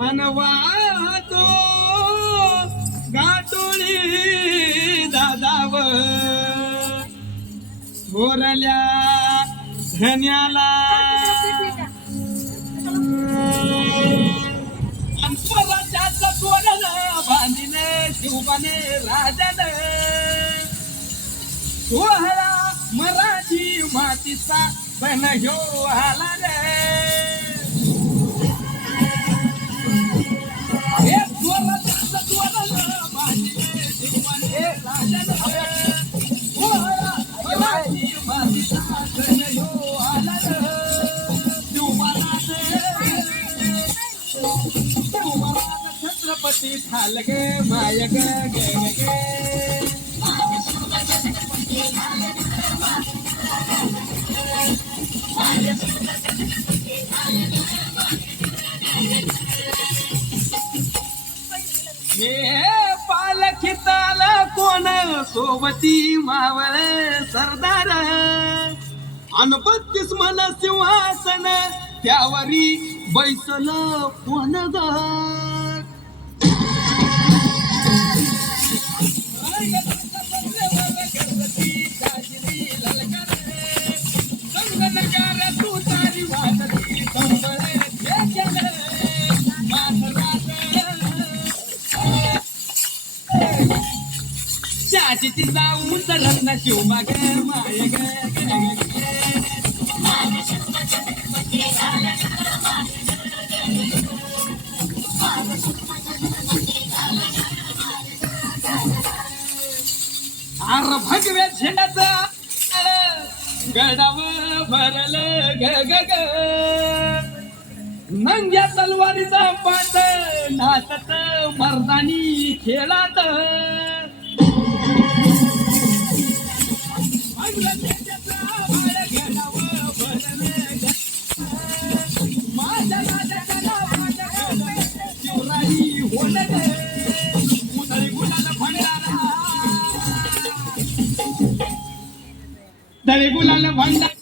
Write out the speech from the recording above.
अनवातो गाठोळी दादाव थोरल्या धन्याला स्वराज्याचं तोरण बांधिले शिवबाने राजाने सोहळा मराठी मातीचा सण ह्यो आला रे हे स्वराज्याचं तोरण बांधिले शिवबाने राजाने सोहळा मराठी मातीचा सण ह्यो आला रे शिवबाने छत्रपती थाल गे माय गे गे गे हे पालखीताल कोण सोबती मावळ सरदार अन 32 मन सिंहासन त्यावरी बैसल कोण ग शाजीची जाऊन रत्न शिवबा गे माय गे आर भगव्या झेंडाचा गडाव भरल ग ग ग नंग्या तलवारीचा पाट नाचत मर्दानी खेळात माझ्या राजाच्या नावाच्या शिवराई होल गे उतळी गुलाल भंडारा तळी गुलाल भंडारा